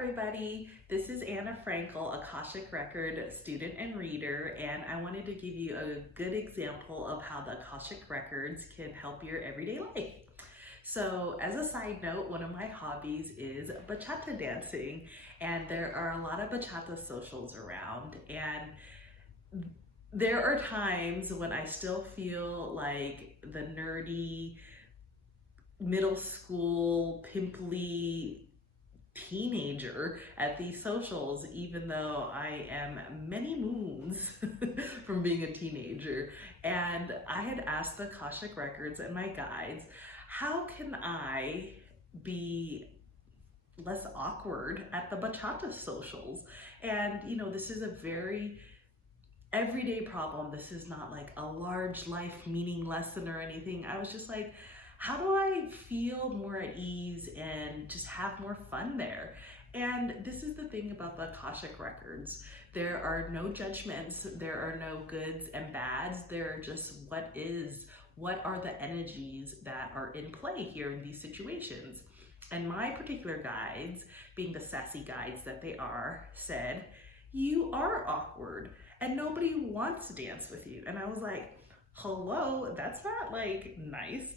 everybody. This is Anna Frankel, Akashic Record student and reader, and I wanted to give you a good example of how the Akashic Records can help your everyday life. So as a side note, one of my hobbies is bachata dancing, and there are a lot of bachata socials around, and there are times when I still feel like the nerdy, middle school, pimply teenager at these socials, even though I am many moons from being a teenager. And I had asked the Akashic Records and my guides, how can I be less awkward at the bachata socials? And you know, this is a very everyday problem. This is not like a large life meaning lesson or anything. I was just like, how do I feel more at ease and just have more fun there? And this is the thing about the Akashic Records. There are no judgments, there are no goods and bads, there are just what are the energies that are in play here in these situations. And my particular guides, being the sassy guides that they are, said, you are awkward and nobody wants to dance with you. And I was like, hello, that's not like nice.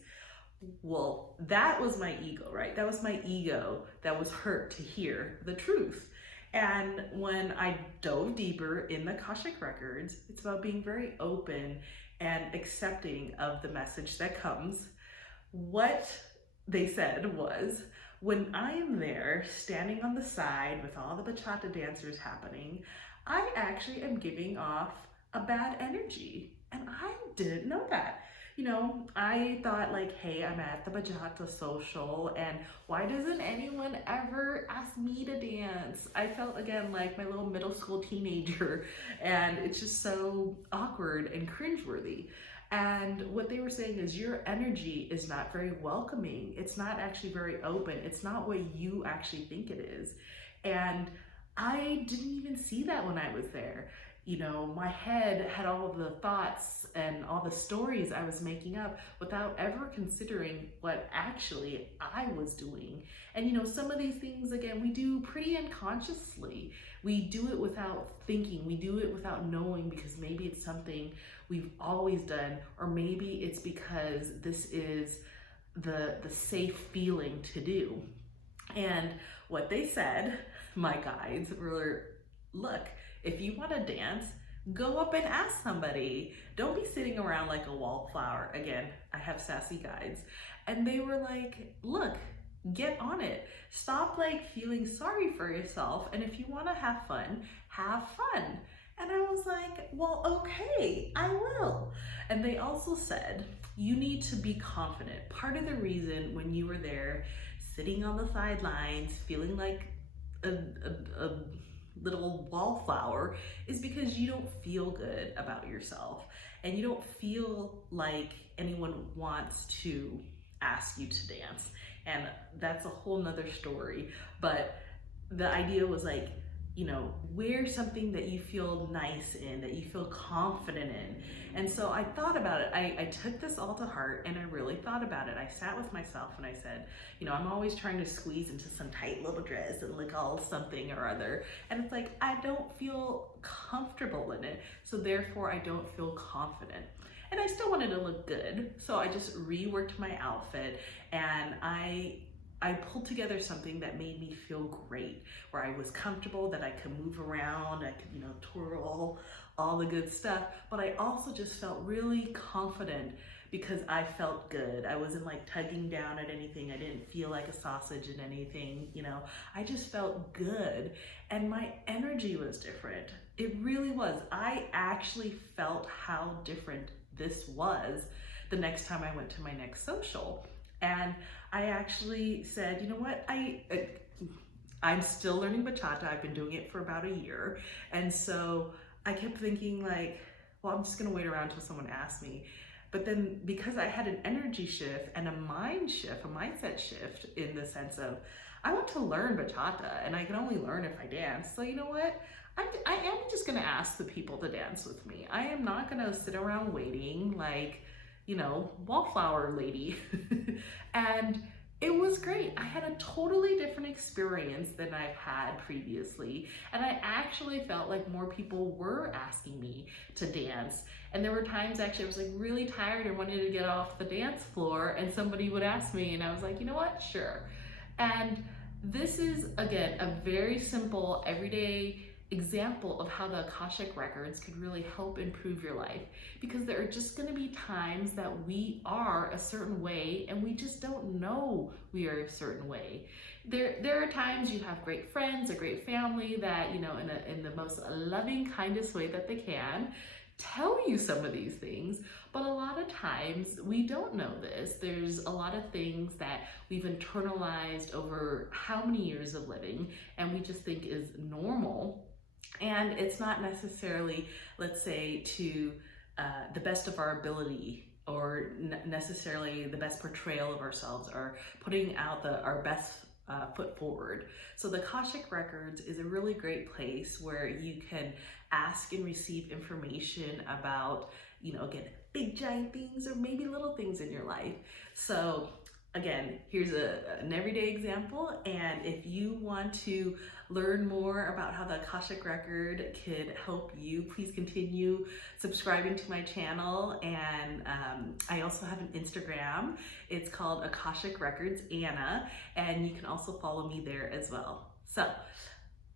Well, that was my ego, right? That was my ego that was hurt to hear the truth. And when I dove deeper in the Akashic Records, it's about being very open and accepting of the message that comes. What they said was, when I am there standing on the side with all the bachata dancers happening, I actually am giving off a bad energy. And I didn't know that. You know, I thought like, hey, I'm at the bachata social and why doesn't anyone ever ask me to dance? I felt again like my little middle school teenager, and it's just so awkward and cringeworthy. And what they were saying is your energy is not very welcoming. It's not actually very open. It's not what you actually think it is. And I didn't even see that when I was there. You know, my head had all of the thoughts and all the stories I was making up without ever considering what actually I was doing. And you know, some of these things, again, we do pretty unconsciously. We do it without thinking, we do it without knowing, because maybe it's something we've always done, or maybe it's because this is the safe feeling to do. And what they said, my guides, were, look, if you want to dance, go up and ask somebody. Don't be sitting around like a wallflower. Again, I have sassy guides. And they were like, look, get on it. Stop like feeling sorry for yourself. And if you want to have fun, have fun. And I was like, well, okay, I will. And they also said, you need to be confident. Part of the reason when you were there, sitting on the sidelines, feeling like a little wallflower, is because you don't feel good about yourself and you don't feel like anyone wants to ask you to dance. And that's a whole nother story. But the idea was like, you know, wear something that you feel nice in, that you feel confident in. And so I thought about it. I took this all to heart and I really thought about it. I sat with myself and I said, you know, I'm always trying to squeeze into some tight little dress and look all something or other. And it's like, I don't feel comfortable in it. So therefore I don't feel confident. And I still wanted to look good. So I just reworked my outfit and I pulled together something that made me feel great, where I was comfortable, that I could move around, I could, you know, twirl, all the good stuff. But I also just felt really confident because I felt good. I wasn't like tugging down at anything. I didn't feel like a sausage in anything, you know. I just felt good and my energy was different. It really was. I actually felt how different this was the next time I went to my next social. And I actually said, you know what, I'm still learning bachata. I've been doing it for about a year. And so I kept thinking like, well, I'm just gonna wait around until someone asks me. But then because I had an energy shift and a mindset shift in the sense of, I want to learn bachata and I can only learn if I dance. So you know what? I am just gonna ask the people to dance with me. I am not gonna sit around waiting like, you know, wallflower lady. And It was great. I had a totally different experience than I've had previously. And I actually felt like more people were asking me to dance. And there were times actually I was like really tired and wanted to get off the dance floor, and somebody would ask me, and I was like, you know what? Sure. And this is, again, a very simple, everyday example of how the Akashic Records could really help improve your life, because there are just going to be times that we are a certain way and we just don't know we are a certain way. There are times you have great friends, a great family that, you know, in the most loving, kindest way that they can, tell you some of these things, but a lot of times we don't know this. There's a lot of things that we've internalized over how many years of living and we just think is normal. And it's not necessarily, let's say, to the best of our ability, or necessarily the best portrayal of ourselves, or putting out our best foot forward. So the Akashic Records is a really great place where you can ask and receive information about, you know, again, big giant things or maybe little things in your life. So again, here's an everyday example, and if you want to learn more about how the Akashic Record could help you, please continue subscribing to my channel. And I also have an Instagram. It's called Akashic Records Anna, and you can also follow me there as well. So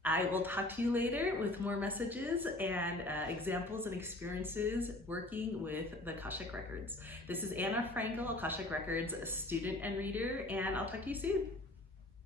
I will talk to you later with more messages and examples and experiences working with the Akashic Records. This is Anna Frankel, Akashic Records student and reader, and I'll talk to you soon.